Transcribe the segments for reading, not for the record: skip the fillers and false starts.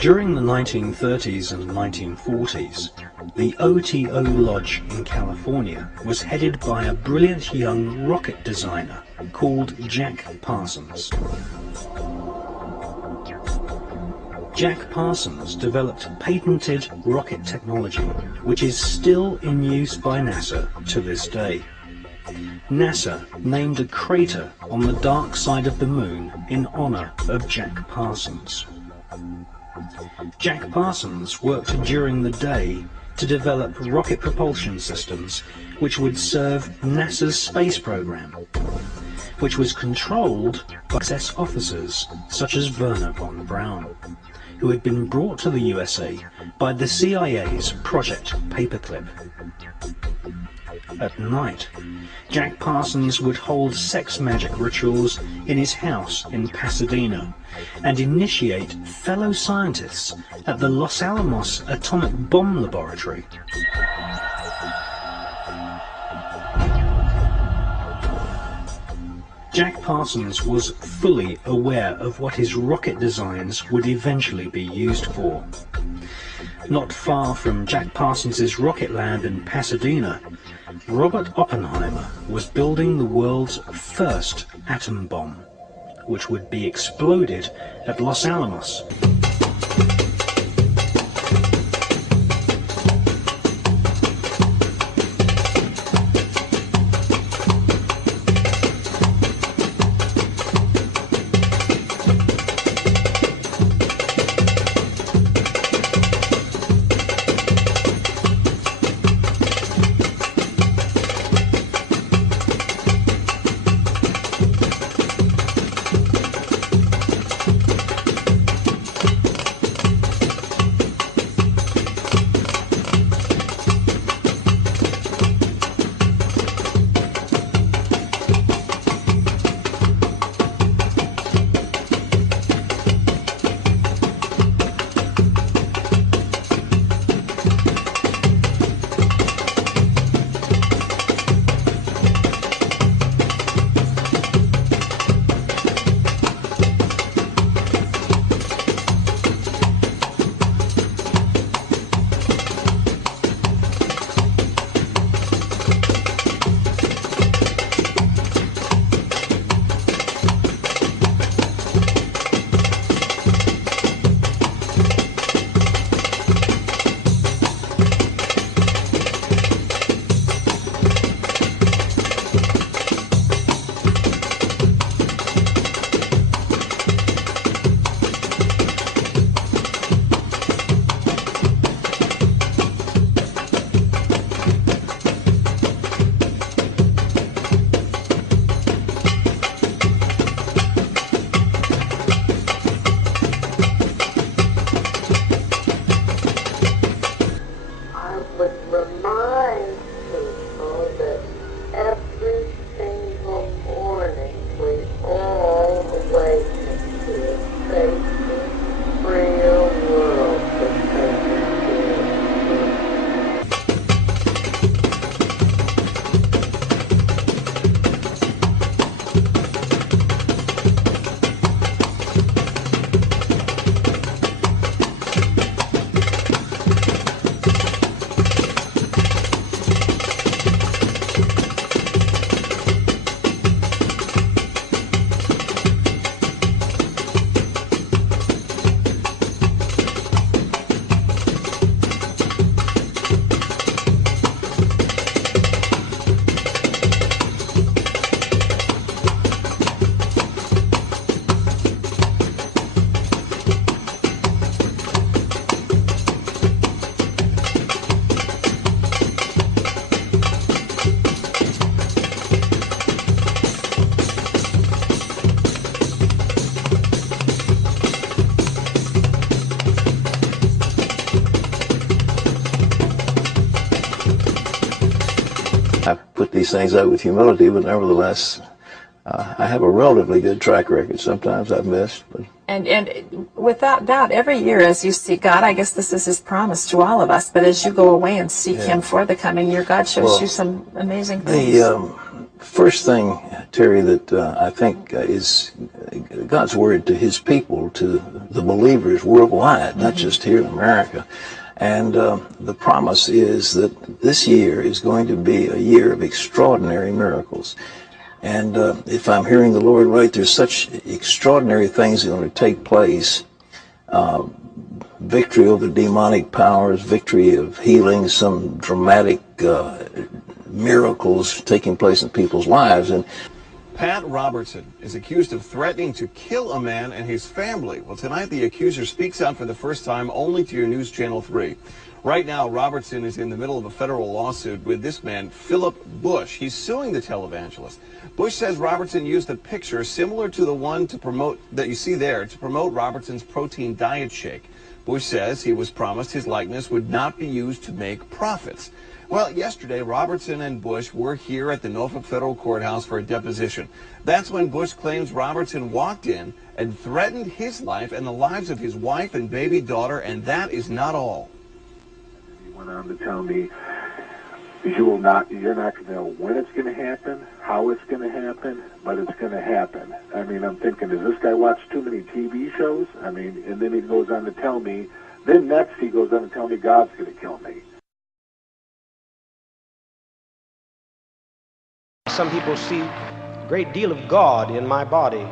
During the 1930s and 1940s, the OTO Lodge in California was headed by a brilliant young rocket designer called Jack Parsons. Jack Parsons developed patented rocket technology which is still in use by NASA to this day. NASA named a crater on the dark side of the moon in honor of Jack Parsons. Jack Parsons worked during the day to develop rocket propulsion systems which would serve NASA's space program, which was controlled by SS officers such as Werner von Braun, who had been brought to the USA by the CIA's Project Paperclip. At night, Jack Parsons would hold sex magic rituals in his house in Pasadena and initiate fellow scientists at the Los Alamos Atomic Bomb Laboratory. Jack Parsons was fully aware of what his rocket designs would eventually be used for. Not far from Jack Parsons' rocket lab in Pasadena, Robert Oppenheimer was building the world's first atom bomb, which would be exploded at Los Alamos. These things out with humility, but nevertheless, I have a relatively good track record. Sometimes I've missed, but and without doubt, every year as you seek God, I guess this is His promise to all of us. But as you go away and seek Him for the coming year, God shows you some amazing things. first thing, Terry, that I think is God's word to his people, to the believers worldwide, not just here in America. And the promise is that this year is going to be a year of extraordinary miracles. And if I'm hearing the Lord right, there's such extraordinary things that are going to take place. Victory over demonic powers, victory of healing, some dramatic miracles taking place in people's lives. And Pat Robertson is accused of threatening to kill a man and his family. Well, tonight the accuser speaks out for the first time only to your News Channel 3. Right now, Robertson is in the middle of a federal lawsuit with this man, Philip Bush. He's suing the televangelist. Bush says Robertson used a picture similar to the one that you see there to promote Robertson's protein diet shake. Bush says he was promised his likeness would not be used to make profits. Well, yesterday, Robertson and Bush were here at the Norfolk Federal Courthouse for a deposition. That's when Bush claims Robertson walked in and threatened his life and the lives of his wife and baby daughter, and that is not all. He went on to tell me, you're not going to know when it's going to happen, how it's going to happen, but it's going to happen. I mean, I'm thinking, does this guy watch too many TV shows? I mean, and then he goes on to tell me, then next he goes on to tell me God's going to kill me. Some people see a great deal of God in my body.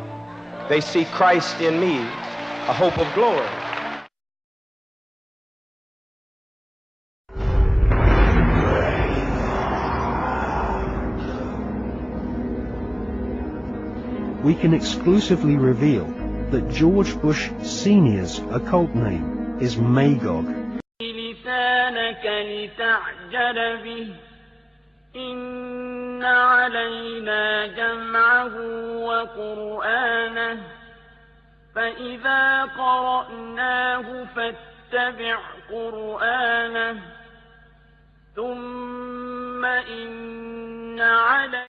They see Christ in me, a hope of glory. We can exclusively reveal that George Bush Sr.'s occult name is Magog. إن علينا جمعه وقرآنه فإذا قرأناه فاتبع قرآنه ثم إن علينا